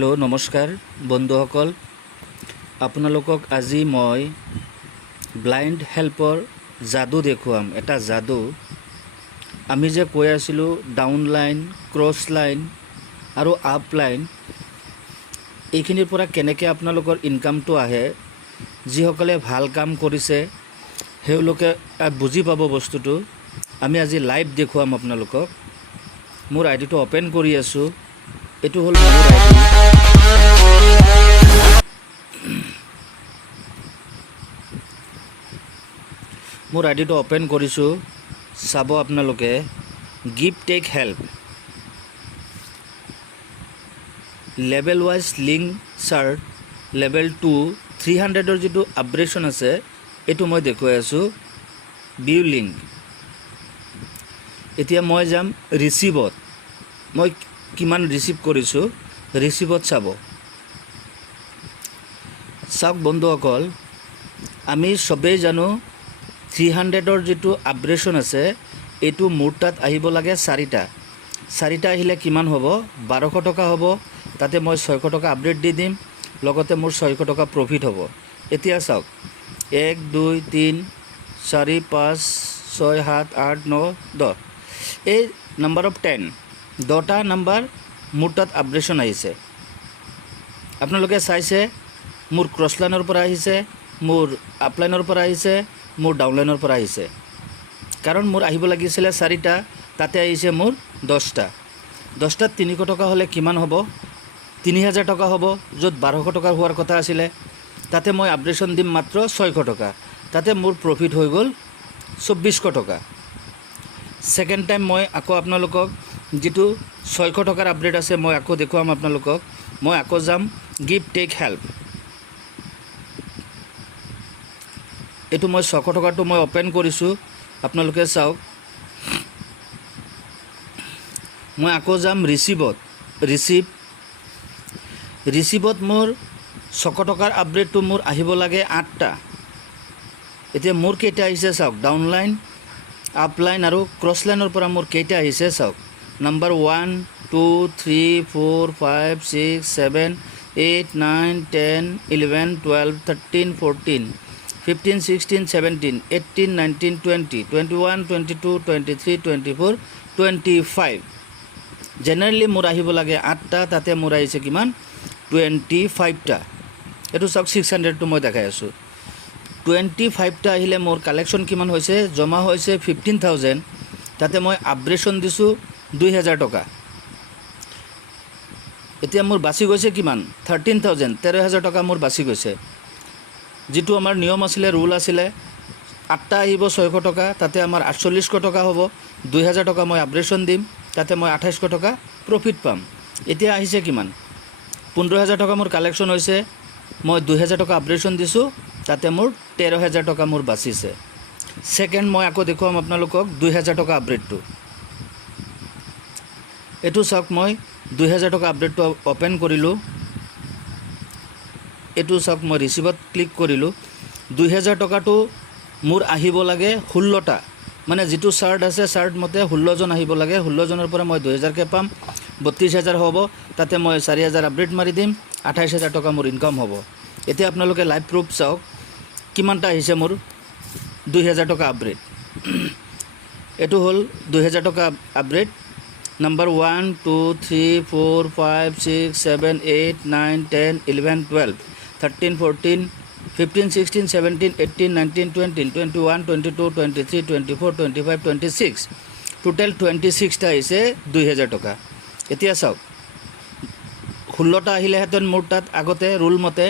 Hello' নমস্কাৰ বন্ধুসকল, আপোনালোকক আজি মই ব্লাইণ্ড হেল্পৰ যাদু দেখুৱাম। এটা যাদু আমি যে কৈ আছিলোঁ ডাউন লাইন, ক্ৰছ লাইন আৰু আপ লাইন, এইখিনিৰ পৰা কেনেকৈ আপোনালোকৰ ইনকামটো আহে। যিসকলে ভাল কাম কৰিছে তেওঁলোকে বুজি পাব বস্তুটো। আমি আজি লাইভ দেখুৱাম আপোনালোকক। মোৰ আইডিটো অ'পেন কৰি আছোঁ। এইটো হ'ল মোৰ আইডি। মোৰ আইডিটো অ'পেন কৰিছোঁ, চাব আপোনালোকে। Give take help, level wise link chart, level 2 300ৰ যিটো আপগ্ৰেডেশ্যন আছে এইটো মই দেখুৱাই আছোঁ। View link. এতিয়া মই যাম ৰিচিভত। মই কিমান ৰিচিভ কৰিছোঁ ৰিচিভত চাব। চাওক বন্ধুসকল, আমি চবেই জানো 300ৰ যিটো আপগ্ৰেডেশ্যন আছে এইটো মোৰ তাত আহিব লাগে চাৰিটা আহিলে কিমান হ'ব? 1200 টকা হ'ব। তাতে মই 600 টকা আপডেট দি দিম, লগতে মোৰ 600 টকা প্ৰফিট হ'ব। এতিয়া চাওক 1 2 3 4 5 6 7 8 9 10, এই নাম্বাৰ অফ 10টা নাম্বাৰ মোৰ তাত আপগ্ৰেডেশ্যন আহিছে। আপোনালোকে চাইছে মোৰ ক্ৰছ লাইনৰ পৰা আহিছে, মোৰ আপলাইনৰ পৰা আহিছে, মোৰ ডাউনলাইনৰ পৰা আহিছে। কাৰণ মোৰ আহিব লাগিছিলে 4টা, তাতে আহিছে মোৰ 10টা। 10টাত 300 টকা হ'লে কিমান হ'ব? 3000 টকা হ'ব, য'ত 1200 টকাৰ হোৱাৰ কথা আছিলে। তাতে মই আপগ্ৰেডেশ্যন দিম মাত্ৰ 600 টকা। তাতে মোৰ প্ৰফিট হৈ গ'ল 2400 টকা। ছেকেণ্ড টাইম মই আকৌ আপোনালোকক যিটো 600 টকাৰ আপডেট আছে মই আকৌ দেখুৱাম আপোনালোকক। মই আকৌ যাম গিভ টেক হেল্প। এইটো মই 600 টকাটো মই অ'পেন কৰিছোঁ, আপোনালোকে চাওক। মই আকৌ যাম ৰিচিভত। ৰিচিভত মোৰ 600 টকাৰ আপডেটটো মোৰ আহিব লাগে 8টা। এতিয়া মোৰ কেইটা আহিছে চাওক। ডাউনলাইন, আপলাইন আৰু ক্ৰছ লাইনৰ পৰা মোৰ কেইটা আহিছে চাওক। নাম্বাৰ 1 2 3 4 5 6 7 8 9 10 11 12 13 14 15 16 17 18 19 20 21 22 23 24 25। জেনেৰেলি মোৰ আহিব লাগে 8টা, তাতে মোৰ আহিছে কিমান? 25টা। এইটো চাওক 600টো মই দেখাই আছোঁ। 25টা আহিলে মোৰ কালেকশ্যন কিমান হৈছে? জমা হৈছে 15,000। তাতে মই আপগ্ৰেডেশ্যন দিছোঁ 2000 টকা। এতিয়া মোৰ বাচি গৈছে কিমান? 13,000, 13,000 টকা মোৰ বাচি গৈছে। যিটো আমাৰ নিয়ম আছিলে, ৰুল আছিলে, 8টা আহিব 600 টকা, তাতে আমাৰ 4800 টকা হ'ব। 2000 টকা মই আপগ্ৰেডেশ্যন দিম, তাতে মই 2800 টকা প্ৰফিট পাম। এতিয়া আহিছে কিমান? 15,000 টকা মোৰ কালেকশ্যন হৈছে। মই 2000 টকা আপগ্ৰেডেশ্যন দিছোঁ, তাতে মোৰ 13,000 টকা মোৰ বাচিছে। ছেকেণ্ড মই আকৌ দেখুৱাম আপোনালোকক 2000 টকা আপগ্ৰেডটো। এইটো চাওক, মই 2000 টকা আপডেটটো অ'পেন কৰিলোঁ। এইটো চাওক, মই ৰিচিভত ক্লিক কৰিলোঁ। 2000 টকাটো মোৰ আহিব লাগে 16টা। মানে যিটো চাৰ্ট আছে চাৰ্ট মতে 16জন আহিব লাগে। 16জনৰ পৰা মই 2000কৈ পাম, 32,000 হ'ব। তাতে মই 4000 আপডেট মাৰি দিম, 28,000 টকা মোৰ ইনকাম হ'ব। এতিয়া আপোনালোকে লাইভ প্ৰুফ চাওক কিমানটা আহিছে মোৰ 2000 টকা আপগ্ৰেড। এইটো হ'ল 2000 টকা আপগ্ৰেড। নাম্বাৰ 1 2 3 4 5 6 7 8 9 10 11 12 13 14 15 16 17 18 19 20 21 22 23 24 25 26, টোটেল 26টা আহিছে 2000 টকা। এতিয়া চাওক, 16টা আহিলেহেঁতেন মোৰ তাত আগতে ৰুল মতে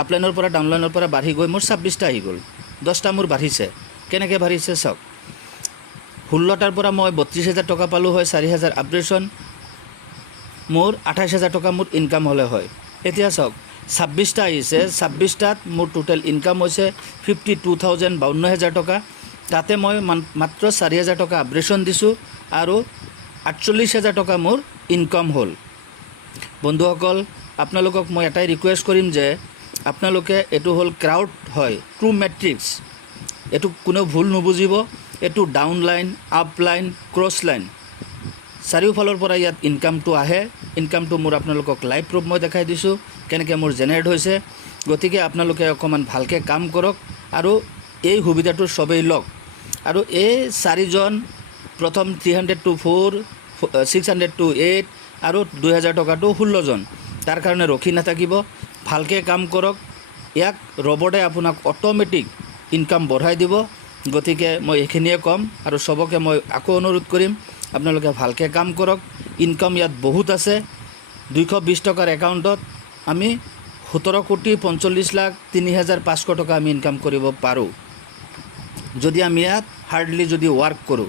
আপলাইনৰ পৰা ডাউনলাইনৰ পৰা বাঢ়ি গৈ মোৰ 26টা আহি গ'ল। 10টা মোৰ বাঢ়িছে। কেনেকৈ বাঢ়িছে চাওক। 16টাৰ পৰা মই 32,000 টকা পালোঁ হয়, 4,000 আপগ্ৰেডেশ্যন, মোৰ 28,000 টকা মোৰ ইনকাম হ'লে হয়। এতিয়া চাওক 26টা আহিছে, 26টাত মোৰ টোটেল ইনকাম হৈছে 52,000, 52,000 টকা। তাতে মই মাত্ৰ 4,000 টকা আপগ্ৰেডেশ্যন দিছোঁ আৰু 48,000 টকা মোৰ ইনকাম হ'ল। বন্ধুসকল, আপোনালোকক মই এটাই ৰিকুৱেষ্ট কৰিম যে আপোনালোকে, এইটো হ'ল ক্ৰাউড হয়, ট্ৰু মেট্ৰিক্স। এইটো কোনেও ভুল নুবুজিব। এইটো down line, up line, cross line, চাৰিওফালৰ পৰা ইয়াত ইনকামটো আহে। ইনকামটো মোৰ আপোনালোকক লাইভ প্ৰুফ মই দেখাই দিছোঁ কেনেকৈ মোৰ জেনেৰেট হৈছে। গতিকে আপোনালোকে অকণমান ভালকৈ কাম কৰক আৰু এই সুবিধাটো চবেই লওক। আৰু এই 4জন প্ৰথম 300 to 4, 600 to 8 আৰু 2000 টকাটো 16জন, তাৰ কাৰণে ৰখি নাথাকিব, ভালকৈ কাম কৰক। ইয়াক ৰবটে আপোনাক অট'মেটিক ইনকাম বঢ়াই দিব। গতিকে মই এইখিনিয়ে ক'ম আৰু চবকে মই আকৌ অনুৰোধ কৰিম আপোনালোকে ভালকৈ কাম কৰক। ইনকাম ইয়াত বহুত আছে। 220 টকাৰ একাউণ্টত আমি 17,45,03,500 টকা আমি ইনকাম কৰিব পাৰোঁ যদি আমি ইয়াত হাৰ্ডলি যদি ৱৰ্ক কৰোঁ।